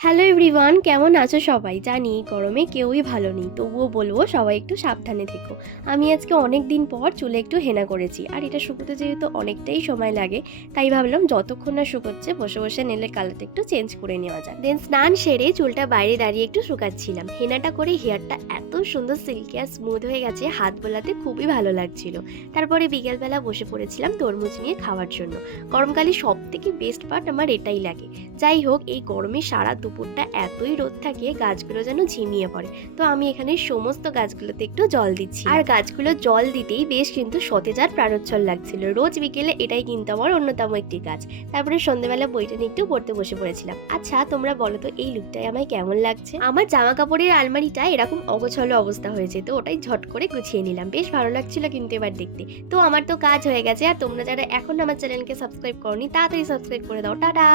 Hello everyone, কেমন আছো সবাই? জানি গরমে কেউই ভালো নেই, তবুও বলবো সবাই একটু সাবধানে থেকো। আমি আজকে অনেক দিন পর চুলে একটু হেনা করেছি, আর এটা শুকোতে যেহেতু অনেকটাই সময় লাগে, তাই ভাবলাম যতক্ষণ না শুকোচ্ছে বসে বসে নেলে কালারটা একটু চেঞ্জ করে নেওয়া যায়। দেন স্নান সেরে চুলটা বাইরে দাঁড়িয়ে একটু শুকাচ্ছিলাম। হেনাটা করে হেয়ারটা এত সুন্দর সিল্কি আর স্মুথ হয়ে গেছে, হাত বোলাতে খুবই ভালো লাগছিল। তারপরে বিকেলবেলা বসে পড়েছিলাম তরমুজ নিয়ে খাওয়ার জন্য। গরমকালে সব থেকে বেস্ট পার্ট আমার এটাই লাগে। যাই হোক, এই গরমে সারা দুপুরটা এতই রোদ থাকে, গাছগুলো যেন ঝিমিয়ে পড়ে। তো আমি এখানে সমস্ত গাছগুলোতে একটু জল দিচ্ছি, আর গাছগুলো জল দিতেই বেশ কিন্তু সতেজ আর প্রাণোচ্ছল লাগছিল। রোজ বিকেলে এটাই কিন্তু আমার অন্যতম একটি কাজ। তারপরে সন্ধ্যেবেলা বইটা নিয়ে একটু পড়তে বসে পড়েছিলাম। আচ্ছা, তোমরা বলো তো এই লুকটাই আমায় কেমন লাগছে? আমার জামা কাপড়ের আলমারিটা এরকম অগোছালো অবস্থা হয়েছে, তো ওটাই ঝট করে গুছিয়ে নিলাম। বেশ ভালো লাগছিল কিন্তু এবার দেখতে। তো আমার তো কাজ হয়ে গেছে, আর তোমরা যারা এখন আমার চ্যানেলকে সাবস্ক্রাইব করোনি তাড়াতাড়ি সাবস্ক্রাইব করে দাও। টাটা।